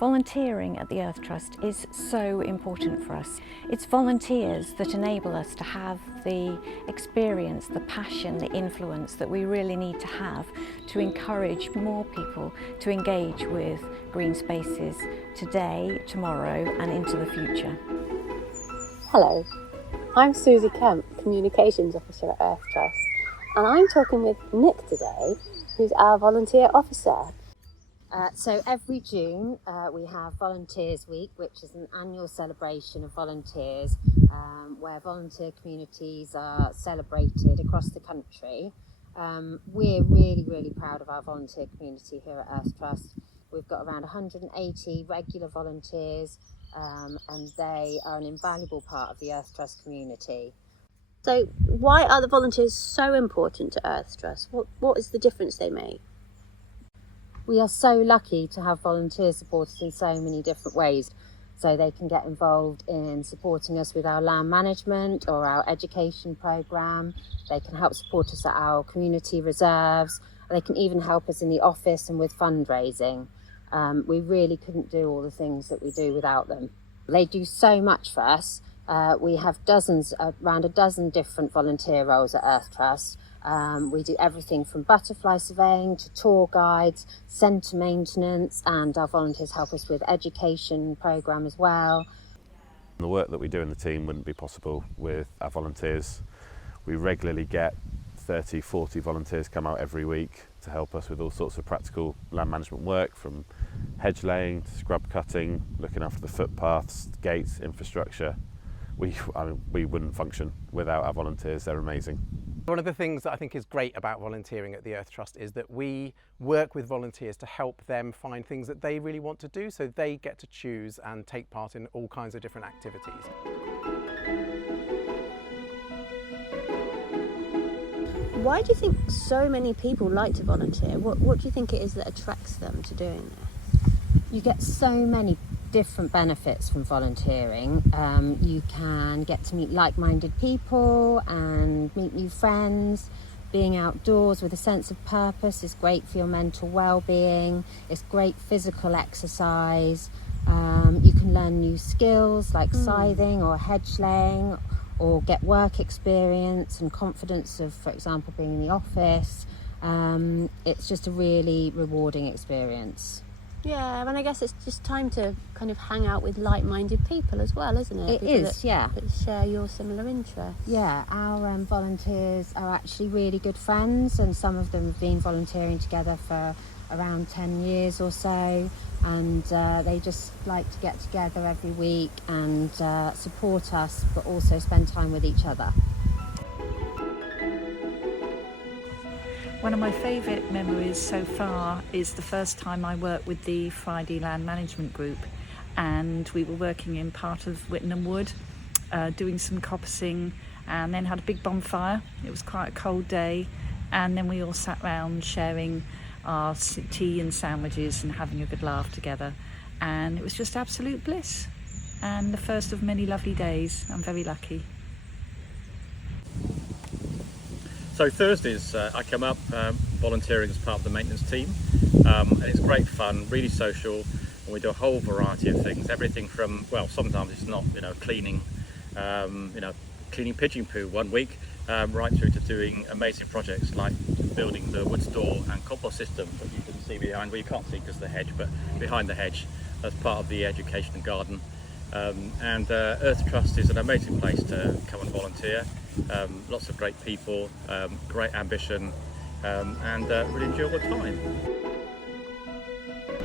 Volunteering at the Earth Trust is so important for us. It's volunteers that enable us to have the experience, the passion, the influence that we really need to have to encourage more people to engage with green spaces today, tomorrow and into the future. Hello, I'm Suzi Kemp, Communications Officer at Earth Trust, and I'm talking with Nic today, who's our Volunteer Officer. So every June we have Volunteers Week, which is an annual celebration of volunteers where volunteer communities are celebrated across the country. We're really proud of our volunteer community here at Earth Trust. We've got around 180 regular volunteers and they are an invaluable part of the Earth Trust community. So why are the volunteers so important to Earth Trust? What is the difference they make? We are so lucky to have volunteers support us in so many different ways. So they can get involved in supporting us with our land management or our education programme. They can help support us at our community reserves. They can even help us in the office and with fundraising. We really couldn't do all the things that we do without them. They do so much for us. We have around a dozen different volunteer roles at Earth Trust. We do everything from butterfly surveying to tour guides, centre maintenance, and our volunteers help us with education programme as well. The work that we do in the team wouldn't be possible with our volunteers. We regularly get 30, 40 volunteers come out every week to help us with all sorts of practical land management work, from hedge laying to scrub cutting, looking after the footpaths, gates, infrastructure. We wouldn't function without our volunteers. They're amazing. One of the things that I think is great about volunteering at the Earth Trust is that we work with volunteers to help them find things that they really want to do, so they get to choose and take part in all kinds of different activities. Why do you think so many people like to volunteer? What do you think it is that attracts them to doing this? You get so many different benefits from volunteering. You can get to meet like-minded people and meet new friends. Being outdoors with a sense of purpose is great for your mental well-being. It's great physical exercise. You can learn new skills like scything or hedge laying, or get work experience and confidence of, for example, being in the office. It's just a really rewarding experience. Yeah, and I guess it's just time to kind of hang out with like-minded people as well, isn't it? It is, yeah. That share your similar interests. Yeah, our volunteers are actually really good friends, and some of them have been volunteering together for around 10 years or so, and they just like to get together every week and support us, but also spend time with each other. One of my favourite memories so far is the first time I worked with the Friday Land Management Group, and we were working in part of Whittenham Wood, doing some coppicing, and then had a big bonfire. It was quite a cold day, and then we all sat round sharing our tea and sandwiches and having a good laugh together, and it was just absolute bliss, and the first of many lovely days. I'm very lucky. So Thursdays I come up volunteering as part of the maintenance team, and it's great fun, really social, and we do a whole variety of things. Everything from, well, sometimes it's not, cleaning, cleaning pigeon poo one week, right through to doing amazing projects like building the wood store and compost system that you can see behind. Well, you can't see because of the hedge, but behind the hedge as part of the education and garden. And Earth Trust is an amazing place to come and volunteer. Lots of great people, great ambition, and really enjoyable time.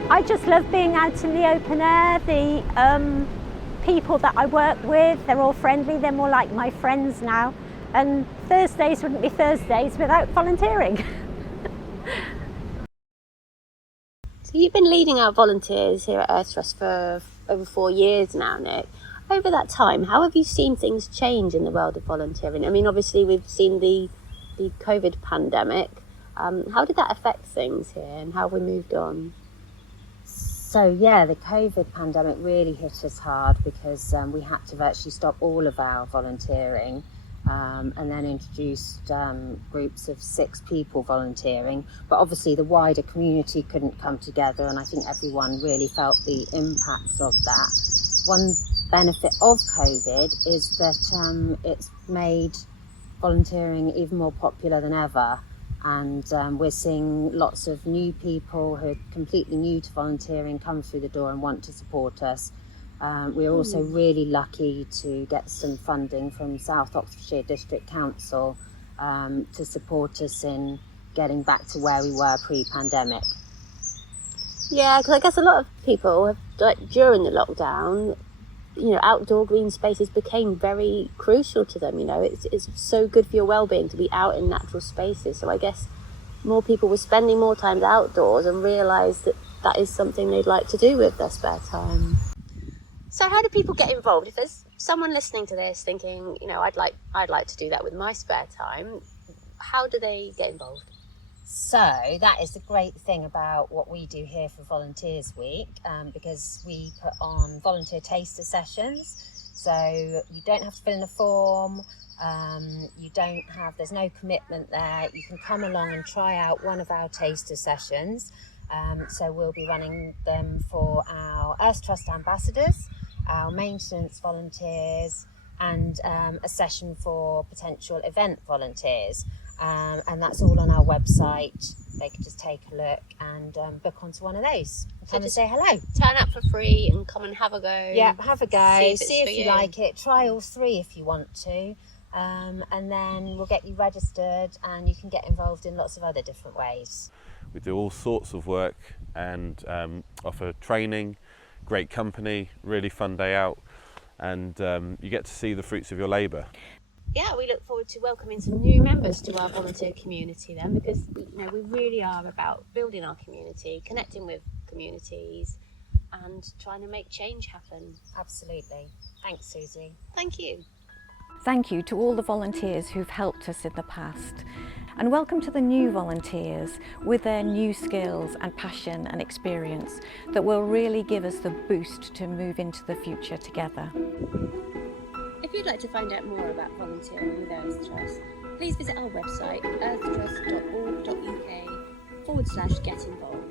I just love being out in the open air. The people that I work with, they're all friendly, they're more like my friends now, and Thursdays wouldn't be Thursdays without volunteering. So you've been leading our volunteers here at Earth Trust for over 4 years now, Nic. Over that time, how have you seen things change in the world of volunteering? I mean, obviously we've seen the COVID pandemic. How did that affect things here, and how have we moved on? So yeah, the COVID pandemic really hit us hard because we had to virtually stop all of our volunteering. and then introduced groups of 6 people volunteering. But obviously the wider community couldn't come together, and I think everyone really felt the impacts of that. One benefit of COVID is that it's made volunteering even more popular than ever, and we're seeing lots of new people who are completely new to volunteering come through the door and want to support us. We're also really lucky to get some funding from South Oxfordshire District Council to support us in getting back to where we were pre-pandemic. Yeah, because I guess a lot of people have, like, during the lockdown, you know, outdoor green spaces became very crucial to them. You know, it's so good for your well-being to be out in natural spaces. So I guess more people were spending more time outdoors and realised that that is something they'd like to do with their spare time. So how do people get involved? If there's someone listening to this thinking, you know, I'd like to do that with my spare time, how do they get involved? So that is the great thing about what we do here for Volunteers Week, because we put on volunteer taster sessions. So you don't have to fill in a form, there's no commitment there. You can come along and try out one of our taster sessions. So we'll be running them for our Earth Trust ambassadors, our maintenance volunteers, and a session for potential event volunteers. And that's all on our website. They can just take a look and book onto one of those. Come and say hello. Turn up for free and come and have a go. Yeah, have a go. See if you like it. Try all 3 if you want to. And then we'll get you registered and you can get involved in lots of other different ways. We do all sorts of work and offer training, great company, really fun day out, and you get to see the fruits of your labour. Yeah, we look forward to welcoming some new members to our volunteer community then, because, you know, we really are about building our community, connecting with communities and trying to make change happen. Absolutely. Thanks, Suzi. Thank you. Thank you to all the volunteers who've helped us in the past. And welcome to the new volunteers with their new skills and passion and experience that will really give us the boost to move into the future together. If you'd like to find out more about volunteering with Earth Trust, please visit our website earthtrust.org.uk/get involved.